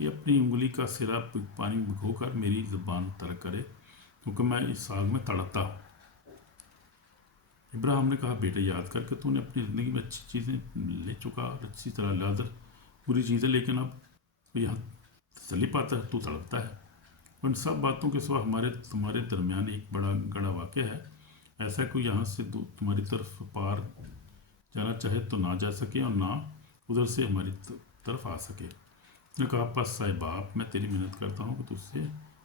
کہ اپنی انگلی کا سرا پانی میں بھگو کر میری زبان ترک کرے، کیونکہ میں اس آگ میں تڑپتا ہوں۔ ابراہیم نے کہا، بیٹا یاد کر کہ تو نے اپنی زندگی میں اچھی چیزیں لے چکا اور اچھی طرح لازر بری چیزیں، لیکن اب یہاں تسلی پاتا ہے، تو تڑپتا ہے۔ ان سب باتوں کے سوا تمہارے درمیان ایک بڑا گڑا واقع ہے، ایسا کوئی یہاں سے تمہاری طرف پار جانا چاہے تو نہ جا سکے اور نہ ادھر سے ہماری طرف آ سکے۔ اس نے کہا، پس صاحب باپ، میں تیری محنت کرتا ہوں کہ تجھ سے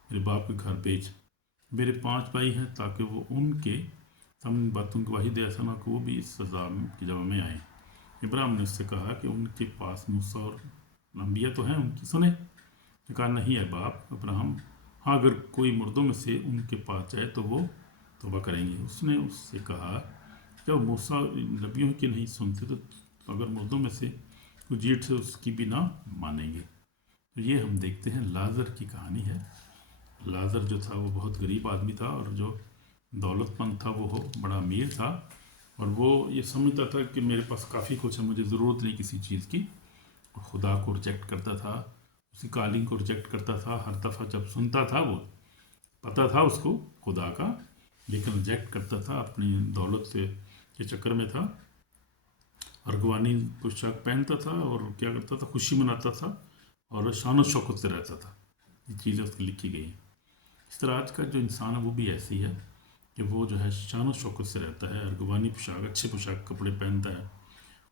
میرے باپ کے گھر بھیج۔ میرے 5 بھائی ہیں، تاکہ وہ ان کے سامنے باتوں کی گواہی دے، ایسا نہ کہ وہ بھی اس سزا کی جگہ میں آئیں۔ ابراہیم نے اس سے کہا کہ ان کے پاس موسیٰ اور انبیاء تو ہیں، ان کی سنیں۔ اس نے کہا، نہیں ہے باپ ابراہیم، ہاں اگر کوئی مردوں میں سے ان کے پاس جائے تو وہ توبہ کریں گے۔ اس نے اس سے کہا، جب موسیٰ نبیوں کی نہیں سنتے تو اگر مردوں میں سے کوئی جیٹ سے اس کی بھی نہ مانیں گے۔ تو یہ ہم دیکھتے ہیں لازر کی کہانی ہے۔ لازر جو تھا وہ بہت غریب آدمی تھا، اور جو دولت مند تھا وہ بڑا امیر تھا، اور وہ یہ سمجھتا تھا کہ میرے پاس کافی کچھ ہے، مجھے ضرورت نہیں کسی چیز کی۔ خدا کو ریجیکٹ کرتا تھا، اسی کالنگ کو ریجیکٹ کرتا تھا۔ ہر دفعہ جب سنتا تھا، وہ پتہ تھا اس کو خدا کا، لیکن ریجیکٹ کرتا تھا، اپنی دولت کے چکر میں تھا۔ ارغوانی پوشاک پہنتا تھا اور کیا کرتا تھا، خوشی مناتا تھا اور شان و شوکت سے رہتا تھا۔ یہ چیزیں اس کی لکھی گئی ہیں۔ اس طرح آج کا جو انسان ہے وہ بھی ایسی ہے کہ وہ جو ہے شان و شوکت سے رہتا ہے، ارغوانی پوشاک، اچھے پوشاک کپڑے پہنتا ہے،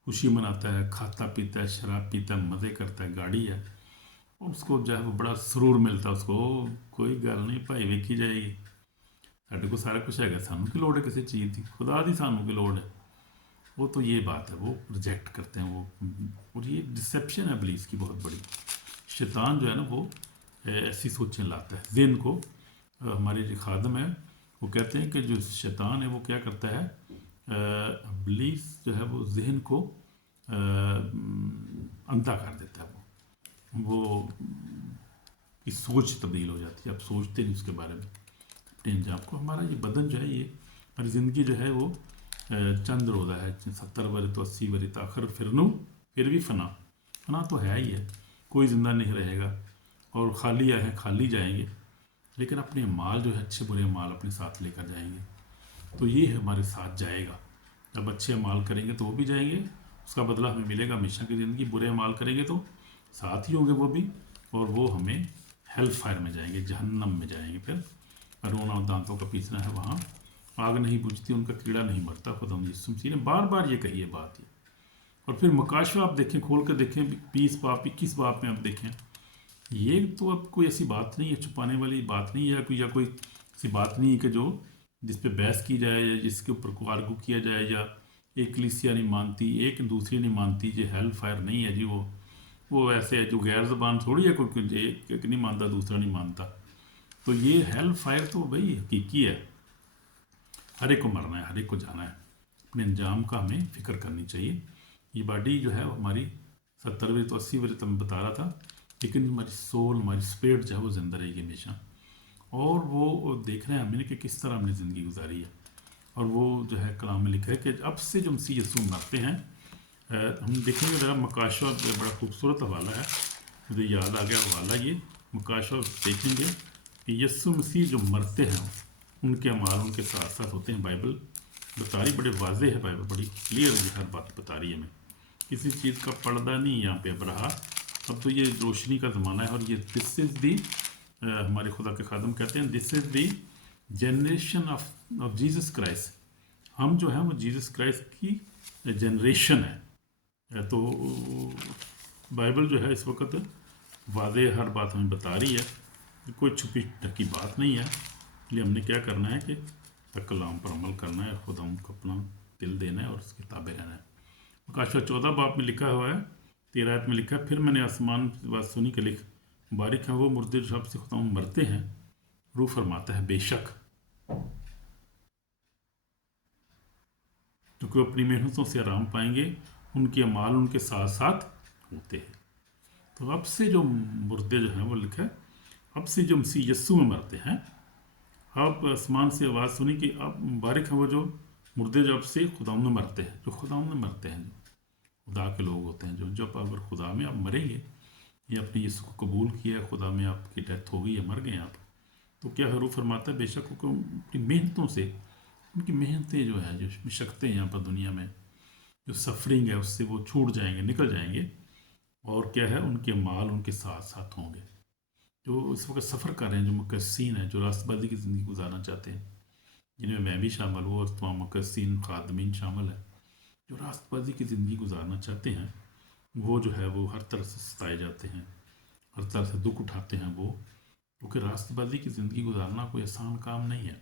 خوشی مناتا ہے، کھاتا پیتا ہے، شراب پیتا ہے، مزے کرتا ہے، گاڑی ہے، اور اس کو جو ہے وہ بڑا سرور ملتا ہے، اس کو کوئی گل نہیں بھائی ویکھی جائے گی، ساڈے کو سارا کچھ ہے، سانوں کی لوڑ ہے کسی چیز کی، خدا دی سانوں کی لوڑ ہے۔ وہ تو یہ بات ہے، وہ ریجیکٹ کرتے ہیں وہ، اور یہ ڈسیپشن ہے ابلیس کی بہت بڑی۔ شیطان جو ہے نا وہ ایسی سوچیں لاتا ہے ذہن کو۔ ہمارے جو خادم ہیں وہ کہتے ہیں کہ جو شیطان ہے وہ کیا کرتا ہے، ابلیس جو ہے وہ ذہن کو اندھا کر دیتا ہے، وہ کی سوچ تبدیل ہو جاتی ہے، اب سوچتے نہیں اس کے بارے میں اپنے انجام کو۔ ہمارا یہ بدن جو ہے، یہ ہماری زندگی جو ہے وہ چند روزہ ہے، 70 وری تو 80 وری تاخر پھر بھی فنا تو ہے ہی ہے، کوئی زندہ نہیں رہے گا، اور خالی آئے ہیں خالی جائیں گے، لیکن اپنے مال جو ہے اچھے برے مال اپنے ساتھ لے کر جائیں گے۔ تو یہ ہمارے ساتھ جائے گا، جب اچھے مال کریں گے تو وہ بھی جائیں گے، اس کا بدلہ ہمیں ملے گا ہمیشہ کی زندگی۔ برے مال کریں گے تو ساتھ ہی ہوں گے وہ بھی، اور وہ ہمیں ہیل فائر میں جائیں گے، جہنم میں جائیں گے۔ پھر رونا اور دانتوں کا پیسنا ہے، وہاں آگ نہیں بجھتی، ان کا کیڑا نہیں مرتا۔ خدا یسوع مسیح نے بار بار یہ کہی ہے بات یہ۔ اور پھر مکاشفہ آپ دیکھیں، کھول کے دیکھیں، 20 باب 21 باب میں آپ دیکھیں، یہ تو اب کوئی ایسی بات نہیں ہے، چھپانے والی بات نہیں ہے، یا کوئی ایسی بات نہیں ہے کہ جو جس پہ بحث کی جائے یا جس کے اوپر کوئی آرگو کیا جائے، یا ایک کلیسیا نہیں مانتی ایک دوسری نہیں مانتی، یہ ہیل فائر نہیں ہے جی، وہ ایسے ہے جو غیر زبان تھوڑی ہے، کوئی ایک نہیں مانتا دوسرا نہیں مانتا۔ تو یہ ہیل فائر تو بھائی حقیقی ہے، ہر ایک کو مرنا ہے، ہر ایک کو جانا ہے، اپنے انجام کا ہمیں فکر کرنی چاہیے۔ یہ باڈی جو ہے ہماری 70 وری تو 80 وری تک میں بتا رہا تھا، لیکن ہماری سول، ہماری اسپرٹ جو ہے وہ زندہ رہے گی ہمیشہ۔ اور وہ دیکھ رہے ہیں ہم نے کہ کس طرح ہم نے زندگی گزاری ہے، اور وہ جو ہے کلام میں لکھا ہے کہ اب سے جو مسیح یسوع مرتے ہیں، ہم دیکھیں گے ذرا مکاشفہ، بڑا خوبصورت حوالہ ہے، مجھے یاد آ گیا حوالہ یہ مکاشفہ، دیکھیں گے کہ یسوع مسیح جو مرتے ہیں ان کے اعمال ان کے ساتھ ساتھ ہوتے ہیں۔ بائبل بتا رہی، بڑے واضح ہے بائبل، بڑی کلیئر ہے، ہر بات بتا رہی ہے ہمیں، کسی چیز کا پردہ نہیں یہاں پہ اب رہا۔ اب تو یہ روشنی کا زمانہ ہے، اور یہ دس از دی، ہمارے خدا کے خادم کہتے ہیں، this is the generation of Jesus Christ. ہم جو ہیں وہ جیزس کرائسٹ کی جنریشن ہے۔ تو بائبل جو ہے اس وقت واضح ہر بات ہمیں بتا رہی ہے، کوئی چھپی ڈھکی بات نہیں ہے۔ اس لیے ہم نے کیا کرنا ہے کہ کلام پر عمل کرنا ہے، خدا ہم کو اپنا دل دینا ہے اور اس کے تابع رہنا ہے۔ مکاشفہ 14 باب میں لکھا ہوا ہے، 13 آیت میں لکھا ہے، پھر میں نے آسمان کی بات سنی کہ لکھ، مبارک ہیں وہ مردے جو سب سے خدا مرتے ہیں۔ روح فرماتا ہے، بے شک کیونکہ وہ اپنی محنتوں سے آرام پائیں گے، ان کے اعمال ان کے ساتھ ساتھ ہوتے ہیں۔ تو اب سے جو مردے جو ہیں وہ لکھا ہے، اب سے جو مسیح یسوع میں مرتے ہیں، اب آسمان سے آواز سنی کہ اب مبارک ہیں وہ جو مردے جو اب سے خدا میں مرتے ہیں، جو خدا میں مرتے ہیں، جو خدا کے لوگ ہوتے ہیں، جو جب اگر خدا میں اب مریں گے، یہ اپنی یسوع کو قبول کیا ہے، خدا میں آپ کی ڈیتھ ہو گئی ہے، مر گئے آپ، تو کیا ہے، وہ فرماتا ہے بے شک وہ اپنی محنتوں سے، ان کی محنتیں جو ہے، جو مشقتیں یہاں پر دنیا میں جو سفرنگ ہے، اس سے وہ چھوٹ جائیں گے، نکل جائیں گے، اور کیا ہے، ان کے مال ان کے ساتھ ساتھ ہوں گے۔ جو اس وقت سفر کر رہے ہیں، جو مقصین ہیں، جو راست بازی کی زندگی گزارنا چاہتے ہیں، جن میں بھی شامل ہوں، اور تمام مقصین خادمین شامل ہیں، جو راست بازی کی زندگی گزارنا چاہتے ہیں، وہ جو ہے وہ ہر طرح سے ستائے جاتے ہیں، ہر طرح سے دکھ اٹھاتے ہیں وہ، کیونکہ راست بازی کی زندگی گزارنا کوئی آسان کام نہیں ہے۔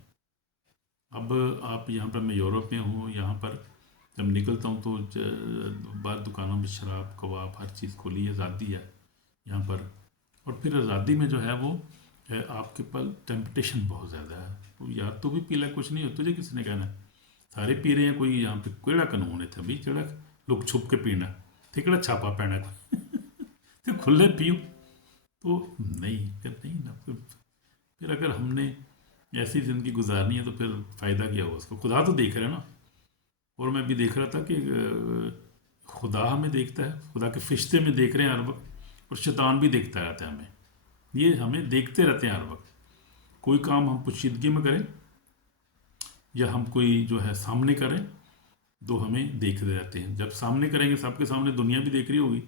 اب آپ یہاں پر، میں یورپ میں ہوں، یہاں پر جب نکلتا ہوں تو بعض دکانوں میں شراب کباب ہر چیز کھلی ہے، آزادی ہے یہاں پر، اور پھر آزادی میں جو ہے وہ آپ کے پاس ٹیمپٹیشن بہت زیادہ ہے، تو یار تو بھی پی لے، کچھ نہیں ہو، تجھے کس نے کہنا ہے، سارے پی رہے ہیں، کوئی یہاں پہ کیڑا قانون ہے تھا بھائی، چڑا لوگ چھپ کے پینا، ٹھیکڑا چھاپا پینا تو کھلے پیو، تو نہیں، پھر نہیں نا، پھر اگر ہم نے ایسی زندگی گزارنی ہے تو پھر فائدہ کیا ہوا اس کو، خدا تو دیکھ رہے ہیں نا، اور میں بھی دیکھ رہا تھا کہ خدا ہمیں دیکھتا ہے، خدا کے فرشتے میں دیکھ رہے ہیں ہر وقت، اور شیطان بھی دیکھتا رہتا ہے ہمیں، یہ ہمیں دیکھتے رہتے ہیں ہر وقت، کوئی کام ہم پوشیدگی میں کریں یا ہم کوئی جو ہے سامنے کریں، تو ہمیں دیکھتے رہتے ہیں، جب سامنے کریں گے، سب کے سامنے دنیا بھی دیکھ رہی ہوگی،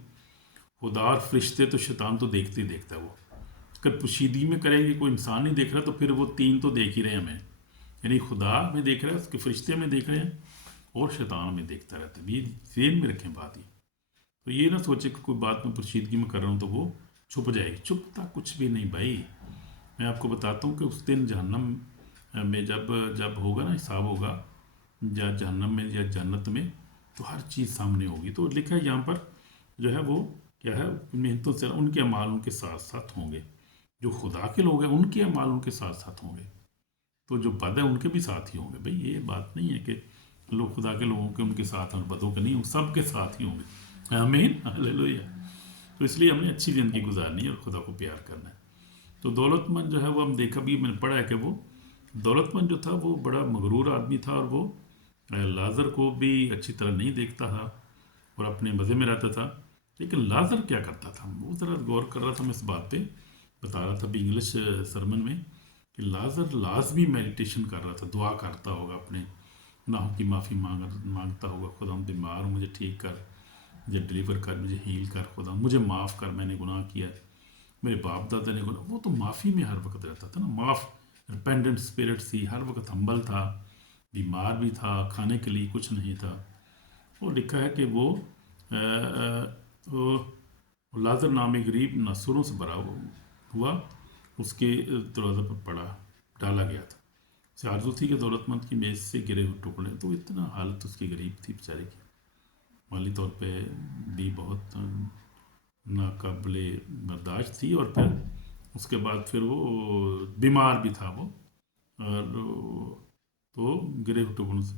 خدا اور فرشتے تو شیطان تو دیکھتے ہی دیکھتا ہے وہ، اگر پوشیدگی میں کریں گے، کوئی انسان نہیں دیکھ رہا، تو پھر وہ تین تو دیکھ ہی رہے ہیں ہمیں، یعنی خدا میں دیکھ رہے ہیں، اس کے فرشتے میں دیکھ رہے ہیں، اور شیطان میں دیکھتا رہتا ہے، یہ ذہن میں رکھیں بات ہی، تو یہ نہ سوچے کہ کوئی بات میں پوشیدگی میں کر رہا ہوں تو وہ چھپ جائے گی، چھپتا کچھ بھی نہیں بھائی، میں آپ کو بتاتا ہوں کہ اس دن جہنم میں جب ہوگا نا، حساب ہوگا، یا جہنم میں یا جنت میں، تو ہر چیز سامنے ہوگی، تو لکھا ہے یہاں پر جو ہے وہ کیا ہے، محنتوں سے ان کے اعمال ان کے ساتھ ساتھ ہوں گے، جو خدا کے لوگ ہیں ان کے اعمال ان کے ساتھ ساتھ ہوں گے، تو جو بد ہے ان کے بھی ساتھ ہی ہوں گے، بھائی یہ بات نہیں ہے کہ لوگ خدا کے لوگوں کے ان کے ساتھ اور بدوں کے نہیں، سب کے ساتھ ہی ہوں گے، آمین، ہلیلویہ۔ تو اس لیے ہم نے اچھی زندگی گزارنی ہے اور خدا کو پیار کرنا ہے۔ تو دولت مند جو ہے وہ، ہم دیکھا بھی، میں نے پڑھا ہے کہ وہ دولت مند جو تھا وہ بڑا مغرور آدمی تھا، اور وہ لازر کو بھی اچھی طرح نہیں دیکھتا تھا اور اپنے مزے میں رہتا تھا، لیکن لازر کیا کرتا تھا، وہ ذرا غور کر رہا تھا، میں اس بات پہ بتا رہا تھا بھی انگلش سرمن میں، کہ لازر لازمی میڈیٹیشن کر رہا تھا، دعا کرتا ہوگا، اپنے گناہوں کی معافی مانگتا ہوگا، خدا ہم بیمار ہوں، مجھے ٹھیک کر، مجھے ڈلیور کر، مجھے ہیل کر، خدا مجھے معاف کر، میں نے گناہ کیا ہے، میرے باپ دادا نے گناہ، وہ تو معافی میں ہر وقت رہتا تھا نا، معاف ریپینڈنٹ اسپرٹ تھی، ہر وقت ہمبل تھا، بیمار بھی تھا، کھانے کے لیے کچھ نہیں تھا، وہ لکھا ہے کہ وہ لازر نامی غریب ناسوروں سے بھرا ہوا اس کے دروازے پر ڈالا گیا تھا، اسے آرزو تھی کہ دولت مند کی میز سے گرے ہوئے ٹکڑے، تو اتنا حالت اس کی غریب تھی بیچارے کی، مالی طور پہ بھی بہت ناقابل برداشت تھی، اور پھر اس کے بعد پھر وہ بیمار بھی تھا وہ، اور تو گرے ہوئے ٹکڑوں سے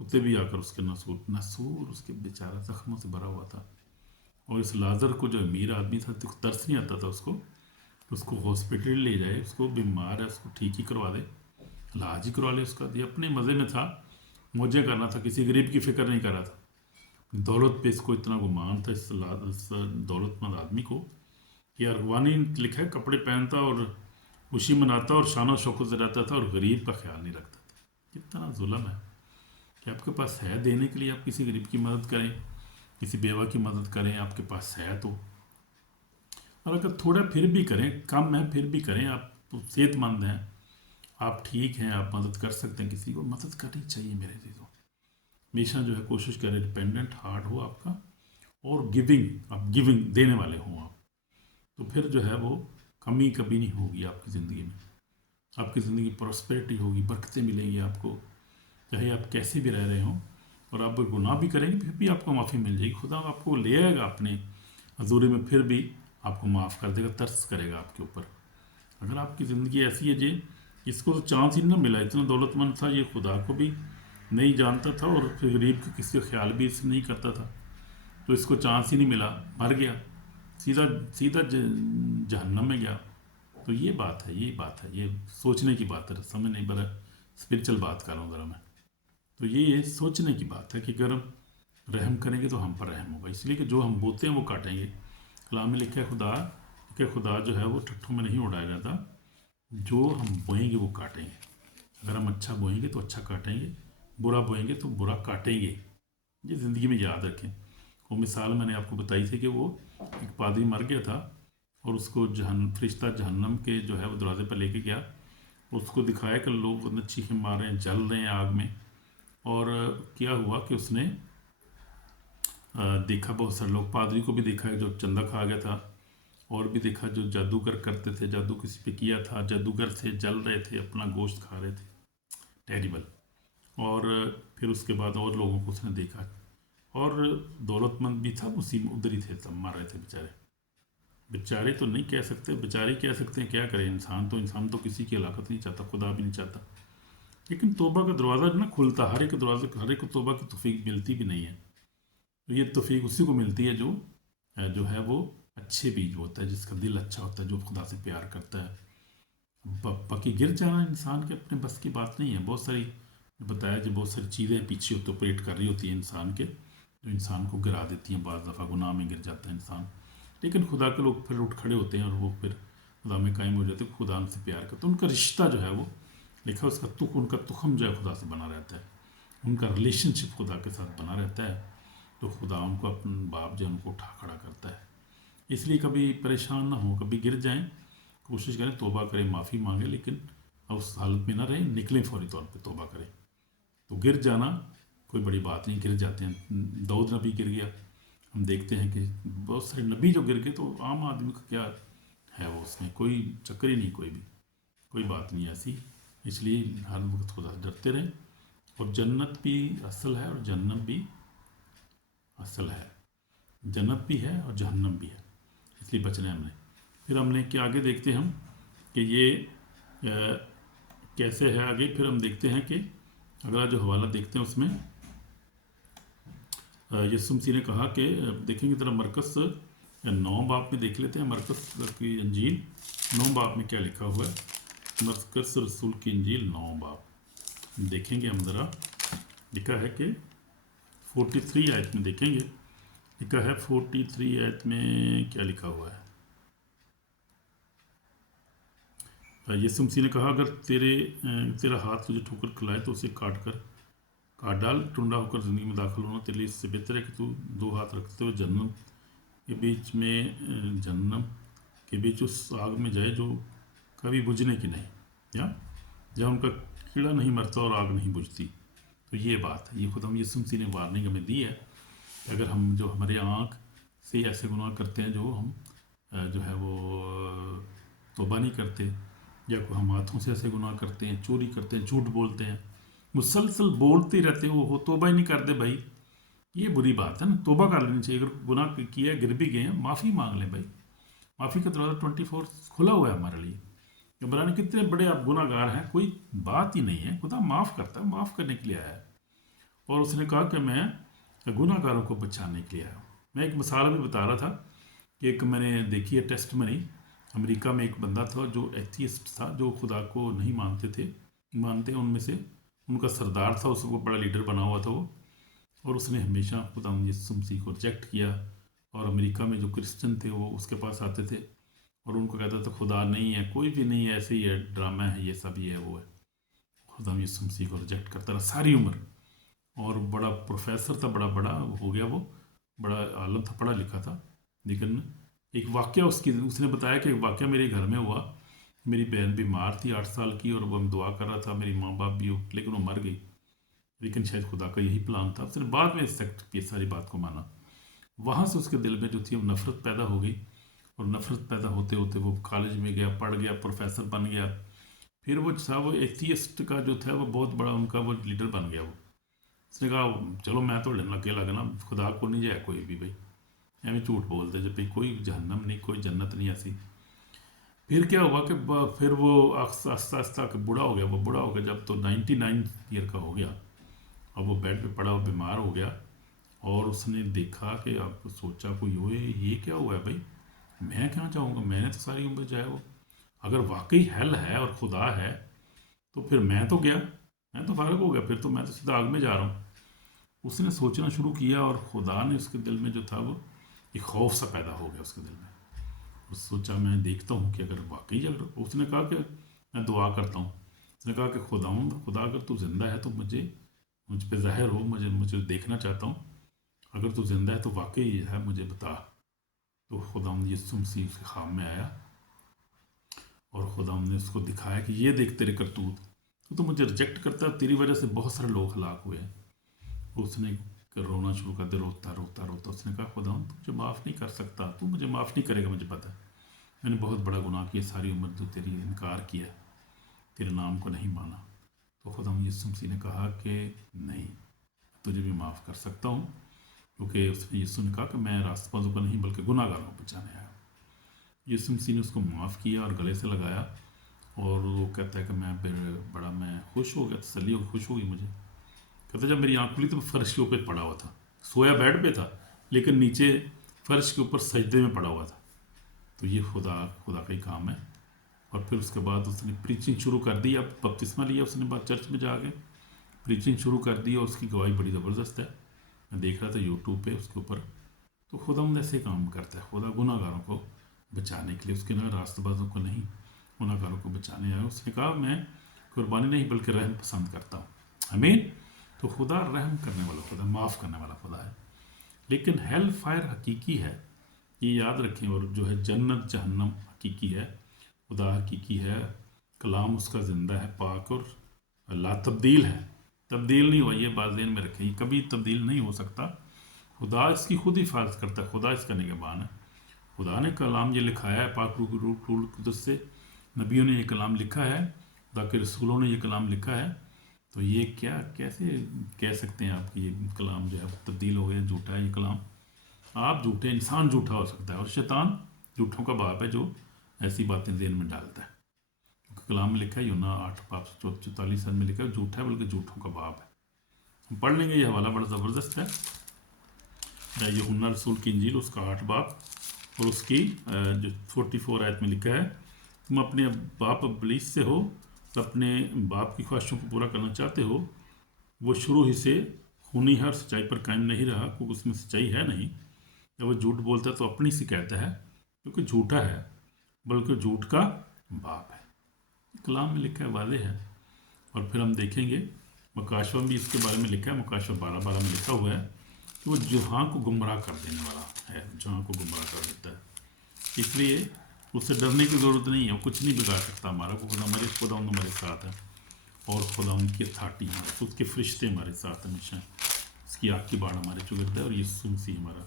کتے بھی آ کر اس کے نسور اس کے بیچارہ زخموں سے بھرا ہوا تھا، اور اس لازر کو، جو امیر آدمی تھا، ترس نہیں آتا تھا اس کو ہاسپٹل لے جائے، اس کو بیمار ہے، اس کو ٹھیک ہی کروا دے، علاج ہی کروا لے اس کا، یہ اپنے مزے میں تھا، موجے کرنا تھا، کسی غریب کی فکر نہیں کر رہا تھا، دولت پہ اس کو اتنا گمان تھا، اس دولت مند آدمی کو، کہ اروانی لکھا ہے، کپڑے پہنتا اور خوشی مناتا اور شان و شوکت سے رہتا تھا، اور غریب کا خیال نہیں رکھتا تھا، کتنا ظلم ہے کہ آپ کے پاس ہے دینے کے لیے، آپ کسی غریب کی مدد کریں، کسی بیوہ کی مدد کریں، آپ کے پاس ہے تو، اور اگر تھوڑا پھر بھی کریں، کم ہے پھر بھی کریں، آپ صحت مند ہیں، آپ ٹھیک ہیں، آپ مدد کر سکتے ہیں، کسی کو مدد کرنی چاہیے میرے عزیزوں، ہمیشہ جو ہے کوشش کریں ڈپینڈنٹ ہارٹ ہو آپ کا، اور گیونگ دینے والے ہوں آپ، تو پھر جو ہے وہ کمی کبھی نہیں ہوگی آپ کی زندگی میں، آپ کی زندگی پراسپیرٹی ہوگی، برکتیں ملیں گی آپ کو، چاہے آپ کیسے بھی رہ رہے ہوں، اور آپ گناہ بھی کریں گے پھر بھی آپ کو معافی مل جائے گی، خدا آپ کو لے آئے گا اپنے حضوری میں، پھر بھی آپ کو معاف کر دے گا، ترس کرے گا آپ کے اوپر، اگر آپ کی زندگی ایسی ہے جی، اس کو تو چانس ہی نہ ملا، اتنا دولت مند تھا، یہ خدا کو بھی نہیں جانتا تھا، اور غریب کا کسی کا خیال بھی اس نہیں کرتا تھا، تو اس کو چانس ہی نہیں ملا، مر گیا، سیدھا جہنم میں گیا، تو یہ بات ہے، یہ سوچنے کی بات ہے، سمجھ نہیں بڑا اسپرچل بات کر رہا ہوں ذرا میں، تو یہ سوچنے کی بات ہے کہ اگر ہم رحم کریں گے تو ہم پر رحم ہوگا، اس لیے کہ جو ہم بوتے ہیں وہ کاٹیں گے، کلام میں لکھا ہے کہ خدا جو ہے وہ ٹھٹھوں میں نہیں اڑایا جاتا، جو ہم بوئیں گے وہ کاٹیں گے۔ اگر ہم اچھا بوئیں گے تو اچھا کاٹیں گے، برا بوئیں گے تو برا کاٹیں گے۔ یہ زندگی میں یاد رکھیں۔ وہ مثال میں نے آپ کو بتائی تھی کہ وہ ایک پادری مر گیا تھا اور اس کو فرشتہ جہنم کے جو ہے وہ دروازے پر لے کے گیا، اس کو دکھایا کہ لوگ اندر چیخیں مار رہے ہیں، جل رہے ہیں آگ میں، اور کیا ہوا کہ اس نے دیکھا بہت سارے لوگ، پادری کو بھی دیکھا جو چندہ کھا گیا تھا، اور بھی دیکھا جو جادوگر کرتے تھے، جادو کسی پہ کیا تھا، جادوگر تھے، جل رہے تھے، اپنا گوشت کھا رہے تھے، ٹیریبل۔ اور پھر اس کے بعد اور لوگوں کو اس نے دیکھا، اور دولت مند بھی تھا، اسی میں ادھر ہی تھے، تب مر رہے تھے بیچارے تو نہیں کہہ سکتے، بیچارے کہہ سکتے ہیں، کیا کرے انسان تو کسی کی ہلاکت نہیں چاہتا، خدا بھی نہیں چاہتا، لیکن توبہ کا دروازہ نہ کھلتا، ہر ایک کو توبہ کی توفیق ملتی بھی نہیں ہے۔ تو یہ توفیق اسی کو ملتی ہے جو ہے وہ اچھے بیج ہوتا ہے، جس کا دل اچھا ہوتا ہے، جو خدا سے پیار کرتا ہے۔ باقی گر جانا انسان کے اپنے بس کی بات نہیں ہے۔ بہت ساری بتایا جو بہت ساری چیزیں پیچھے آپریٹ کر رہی ہوتی ہیں انسان کے، جو انسان کو گرا دیتی ہیں، بعض دفعہ گناہ میں گر جاتا ہے انسان، لیکن خدا کے لوگ پھر اٹھ کھڑے ہوتے ہیں اور وہ پھر خدا میں قائم ہو جاتے ہیں، خدا ان سے پیار کرتے ہیں، ان کا رشتہ جو ہے وہ لکھا، ان کا تخم جو ہے خدا سے بنا رہتا ہے، ان کا ریلیشن شپ خدا کے ساتھ بنا رہتا ہے، تو خدا ان کو اپنا باپ جو ان کو اٹھا کھڑا کرتا ہے۔ اس لیے کبھی پریشان نہ ہوں، کبھی گر جائیں، کوشش کریں توبہ کریں، معافی مانگیں، لیکن اس حالت میں نہ رہیں، نکلیں فوری طور پہ توبہ کریں۔ تو گر جانا کوئی بڑی بات نہیں، گر جاتے ہیں، داؤد نبی گر گیا، ہم دیکھتے ہیں کہ بہت سارے نبی جو گر گئے، تو عام آدمی کا کیا ہے، وہ اس میں کوئی چکر ہی نہیں، کوئی بات نہیں ایسی۔ اس لیے ہر وقت خدا سے ڈرتے رہیں، اور جنت بھی اصل ہے اور جہنم بھی اصل ہے، جنت بھی ہے اور جہنم بھی ہے، اس لیے بچنا ہے ہم نے۔ پھر ہم نے کیا آگے دیکھتے ہیں ہم کہ یہ کیسے ہے آگے، پھر ہم دیکھتے ہیں کہ اگلا جو حوالہ دیکھتے ہیں اس میں یسوع مسیح نے کہا کہ دیکھیں گے ذرا مرکز 9 باب میں دیکھ لیتے ہیں، مرکز کی انجیل 9 باب میں کیا لکھا ہوا ہے۔ مرکز رسول کی انجیل 9 باب دیکھیں گے ہم، ذرا لکھا ہے کہ 43 آیت میں دیکھیں گے، لکھا ہے 43 آیت میں کیا لکھا ہوا ہے۔ یسوع مسیح نے کہا اگر تیرا ہاتھ تجھے ٹھوکر کھلائے تو اسے کاٹ ڈال، ٹنڈا ہو کر زندگی میں داخل ہونا تیرے لیے اس سے بہتر ہے کہ تو 2 ہاتھ رکھتے ہوئے جہنم کے بیچ اس آگ میں جائے جو کبھی بجھنے کی نہیں، یا جہاں ان کا کیڑا نہیں مرتا اور آگ نہیں بجھتی۔ تو یہ بات ہے، یہ خود ہم یسوع مسیح نے وارننگ ہمیں دی ہے کہ اگر ہم جو ہمارے آنکھ سے ایسے گناہ کرتے ہیں جو ہم جو ہے وہ توبہ نہیں کرتے، یا کوئی ہم ہاتھوں سے ایسے گناہ کرتے ہیں، چوری کرتے ہیں، جھوٹ بولتے ہیں، مسلسل بولتے رہتے ہیں، وہ توبہ ہی نہیں کرتے، بھائی یہ بری بات ہے نا، توبہ کر لینی چاہیے۔ اگر گناہ کیا ہے، گر بھی گئے ہیں، معافی مانگ لیں بھائی، معافی کا دروازہ 24 کھلا ہوا ہے ہمارے لیے۔ عمران کتنے بڑے آپ گناہ گار ہیں، کوئی بات ہی نہیں ہے، خدا معاف کرتا ہے، معاف کرنے کے لیے آیا ہے، اور اس نے کہا کہ میں گناہ گاروں کو بچانے کے لیے آیا ہوں۔ میں ایک مثال بھی بتا رہا تھا کہ ایک میں نے دیکھی ہے ٹیسٹ منی، امریکہ میں ایک بندہ تھا جو ایتھیسٹ تھا، جو خدا کو نہیں مانتے ان میں سے ان کا سردار تھا، اس کو بڑا لیڈر بنا ہوا تھا وہ، اور اس نے ہمیشہ خدا یسوع مسیح کو ریجیکٹ کیا، اور امریکہ میں جو کرسچن تھے وہ اس کے پاس آتے تھے اور ان کو کہتا تھا خدا نہیں ہے، کوئی بھی نہیں ہے، ایسے ہی ہے، ڈرامہ ہے، یہ سب ہی ہے، وہ ہے۔ خدا یسوع مسیح کو ریجیکٹ کرتا رہا ساری عمر، اور بڑا پروفیسر تھا، بڑا ہو گیا، وہ بڑا عالم تھا، پڑھا لکھا تھا، لیکن ایک واقعہ اس نے بتایا کہ ایک واقعہ میرے گھر میں ہوا، میری بہن بیمار تھی 8 سال کی، اور وہ ہم دعا کر رہا تھا، میری ماں باپ بھی، لیکن وہ مر گئی، لیکن شاید خدا کا یہی پلان تھا، اس نے بعد میں ایکسیپٹ کی ساری بات کو مانا۔ وہاں سے اس کے دل میں جو تھی وہ نفرت پیدا ہو گئی، اور نفرت پیدا ہوتے ہوتے وہ کالج میں گیا، پڑھ گیا، پروفیسر بن گیا، پھر وہ تھا وہ ایتھیسٹ کا جو تھا وہ بہت بڑا ان کا وہ لیڈر بن گیا۔ وہ اس نے کہا چلو میں تو لگے لگنا، خدا کو نہیں جائے کوئی بھی، بھائی ایویں جھوٹ بولتے جب بھائی کوئی جہنم نہیں، کوئی جنت نہیں ایسی۔ پھر کیا ہوا کہ پھر وہ آہستہ آہستہ کہ بوڑھا ہو گیا جب تو 99 ایئر کا ہو گیا، اب وہ بیڈ پہ پڑا، وہ بیمار ہو گیا، اور اس نے دیکھا کہ اب سوچا کوئی ہوئے یہ کیا ہوا ہے بھائی، میں کہاں جاؤں گا، میں نے تو ساری عمر جائے، وہ اگر واقعی حل ہے اور خدا ہے تو پھر میں تو گیا، میں تو فارغ ہو گیا، پھر تو میں تو سیدھا آگ میں جا رہا ہوں۔ اس نے سوچنا شروع کیا، اور خدا نے اس کے دل میں جو تھا وہ ایک خوف سا پیدا ہو گیا اس کے دل میں. اور سوچا میں دیکھتا ہوں کہ اگر واقعی اگر اس نے کہا کہ میں دعا کرتا ہوں. اس نے کہا کہ خدا اگر تو زندہ ہے تو مجھ پہ ظاہر ہو، مجھے دیکھنا چاہتا ہوں. اگر تو زندہ ہے تو واقعی ہے مجھے بتا. تو خداوند یسوع مسیح اس کے خواب میں آیا اور خداوند نے اس کو دکھایا کہ یہ دیکھ تیرے کرتوت، تو مجھے ریجیکٹ کرتا ہے، تیری وجہ سے بہت سارے لوگ ہلاک ہوئے ہیں. اس نے رونا شروع کر دیا، روتا روتا روتا. اس نے کہا خداوند تو مجھے معاف نہیں کر سکتا، تو مجھے معاف نہیں کرے گا، مجھے پتہ ہے میں نے بہت بڑا گناہ کیا، ساری عمر تو تیری انکار کیا، تیرے نام کو نہیں مانا. تو خداوند یسوع مسیح نے کہا کہ نہیں، تجھے بھی معاف کر سکتا ہوں، کیونکہ اس نے یسوع نے کہا کہ میں راست بازوں کو نہیں بلکہ گناہ گاروں کو بچانے آیا. یسوع مسیح نے اس کو معاف کیا اور گلے سے لگایا. اور وہ کہتا ہے کہ میں خوش ہو گیا، تسلی ہو، خوش ہوئی مجھے. کہتا جب میری آنکھ کھلی تو فرش کے اوپر پڑا ہوا تھا، سویا بیڈ پہ تھا لیکن نیچے فرش کے اوپر سجدے میں پڑا ہوا تھا. تو یہ خدا کا ہی کام ہے. اور پھر اس کے بعد اس نے پریچنگ شروع کر دی. اب بپتسمہ لیا اس نے بعد چرچ میں جا کے پریچنگ شروع کر دی، اور اس کی گواہی بڑی زبردست ہے. میں دیکھ رہا تھا یوٹیوب پہ اس کے اوپر. تو خدا ایسے کام کرتا ہے. خدا گناہ گاروں کو بچانے کے لیے، اس کے نہ راست بازوں کو نہیں، گناہ گاروں کو بچانے آیا. اس نے کہا میں قربانی نہیں بلکہ رحم پسند کرتا ہوں. آمین. تو خدا رحم کرنے والا خدا، معاف کرنے والا خدا ہے. لیکن ہیل فائر حقیقی ہے، یہ یاد رکھیں. اور جو ہے جنت جہنم حقیقی ہے، خدا حقیقی ہے، کلام اس کا زندہ ہے، پاک اور لا تبدیل ہے. تبدیل نہیں ہوا، یہ بات ذہن میں رکھیں، کبھی تبدیل نہیں ہو سکتا. خدا اس کی خود حفاظت کرتا ہے، خدا اس کا نگہبان ہے. خدا نے کلام یہ لکھایا ہے، پاک روح القدس سے نبیوں نے یہ کلام لکھا ہے، خدا کے رسولوں نے یہ کلام لکھا ہے. تو یہ کیسے کہہ سکتے ہیں آپ کہ یہ کلام جو ہے تبدیل ہو گیا، جھوٹا ہے یہ کلام؟ آپ جھوٹے، انسان جھوٹا ہو سکتا ہے، اور شیطان جھوٹوں کا باپ ہے جو ایسی باتیں ذہن میں ڈالتا ہے. کیونکہ کلام میں لکھا ہے، یونا 8:44 میں لکھا ہے جھوٹا ہے بلکہ جھوٹوں کا باپ ہے. ہم پڑھ لیں گے، یہ حوالہ بڑا زبردست ہے. یوحنا رسول کی انجیل اس کا 8 باب اور اس کی جو 44 آیت میں لکھا ہے، تم اپنے باپ ابلیس سے ہو، اپنے باپ کی خواہشوں کو پورا کرنا چاہتے ہو. وہ شروع ہی سے خونی ہے اور سچائی پر قائم نہیں رہا، کیونکہ اس میں سچائی ہے نہیں. جب وہ جھوٹ بولتا ہے تو اپنی سے کہتا ہے، کیونکہ جھوٹا ہے بلکہ جھوٹ کا باپ ہے. کلام میں لکھا ہے، واضح ہے. اور پھر ہم دیکھیں گے مکاشوہ بھی اس کے بارے میں لکھا ہے. مکاشوہ 12:12 میں لکھا ہوا ہے کہ وہ جہاں کو گمراہ کر دینے والا ہے، جہاں کو گمراہ کر دیتا ہے. اس لیے اس سے ڈرنے کی ضرورت نہیں ہے، وہ کچھ نہیں بگاڑ سکتا ہمارا. خدا ہمارے ساتھ ہے، اور خدا ان کی اتھارٹی ہے، اس کے فرشتے ہمارے ساتھ ہمیشہ. اس کی آگ کی باڑ ہمارے چگڑتا ہے، اور یسوع مسیح ہمارا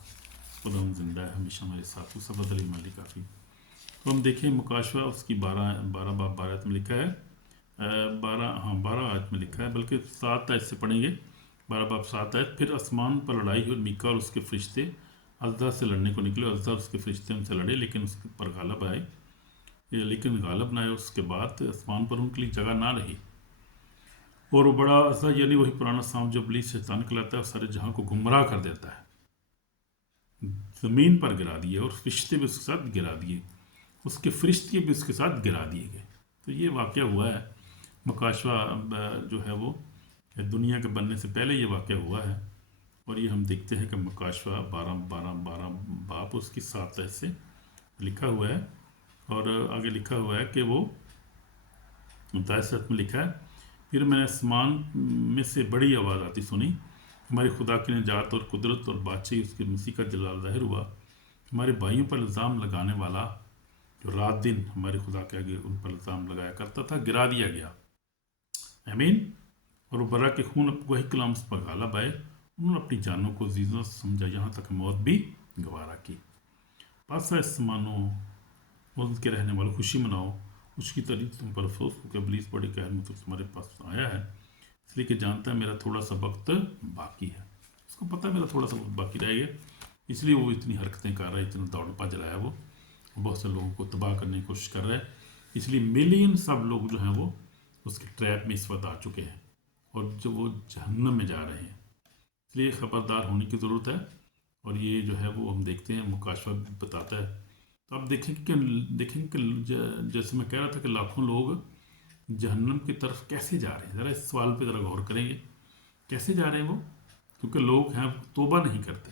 خدا زندہ ہے، ہمیشہ ہمارے ساتھ. وہ سب علی مالی کافی. تو ہم دیکھیں مکاشوہ اس کی 12 باب 12 میں لکھا ہے، 12 آیت میں لکھا ہے، بلکہ 7 آیت سے پڑھیں گے. 12 باب 7 آیت. پھر آسمان پر لڑائی ہوئی، میکا اور اس کے فرشتے اژدھا سے لڑنے کو نکلے. اژدھا اور اس کے فرشتے ان سے لڑے، لیکن اس پر غالب آئے، لیکن غالب نہ آئے. اس کے بعد آسمان پر ان کے لیے جگہ نہ رہی. اور وہ بڑا اژدھا، یعنی وہی پرانا سانپ جو ابلیس شیطان کہلاتا ہے، اور سارے جہاں کو گمراہ کر دیتا ہے، زمین پر گرا دیے، اور فرشتے بھی اس کے ساتھ گرا دیے، اس کے فرشتے بھی اس کے ساتھ گرا دیے گئے. تو یہ واقعہ ہوا ہے. مکاشوہ جو ہے وہ دنیا کے بننے سے پہلے یہ واقعہ ہوا ہے. اور یہ ہم دیکھتے ہیں کہ مکاشوہ 12 باپ اس کی 7 آیت سے لکھا ہوا ہے. اور آگے لکھا ہوا ہے کہ وہ 29 آیت میں لکھا ہے، پھر میں نے آسمان میں سے بڑی آواز آتی سنی، ہمارے خدا کی نجات اور قدرت اور بادشاہی اس کے مسیح کا جلال ظاہر ہوا. ہمارے بھائیوں پر الزام لگانے والا جو رات دن ہمارے خدا کے آگے ان پر الزام لگایا کرتا تھا، گرا دیا گیا. آمین. اور وہ برا کے خون وہی کلام اس پر غالب آئے. انہوں نے اپنی جانوں کو عزیزوں سے سمجھا، یہاں تک موت بھی گوارا کی. پس ایسے مانو ملک کے رہنے والوں، خوشی مناؤ، اس کی تعریف تم پر افسوس ہو کہ ابلیس بڑے قہر میں تمہارے پاس آیا ہے، اس لیے کہ جانتا ہے میرا تھوڑا سا وقت باقی ہے. اس کو پتہ ہے میرا تھوڑا سا وقت باقی رہے گا، اس لیے وہ اتنی حرکتیں کر رہا ہے، اتنا دوڑ پاج رہا ہے. وہ بہت سے لوگوں کو تباہ کرنے کی کوشش کر رہا ہے. اس لیے ملین سب لوگ جو ہیں وہ اس کے ٹریپ میں اس وقت آ چکے ہیں، اور جو وہ جہنم میں جا رہے ہیں. اس لیے خبردار ہونے کی ضرورت ہے. اور یہ جو ہے وہ ہم دیکھتے ہیں مکاشوہ بتاتا ہے. تو آپ دیکھیں کہ جیسے میں کہہ رہا تھا کہ لاکھوں لوگ جہنم کی طرف کیسے جا رہے ہیں. ذرا اس سوال پہ ذرا غور کریں گے، کیسے جا رہے ہیں وہ؟ کیونکہ لوگ ہیں توبہ نہیں کرتے.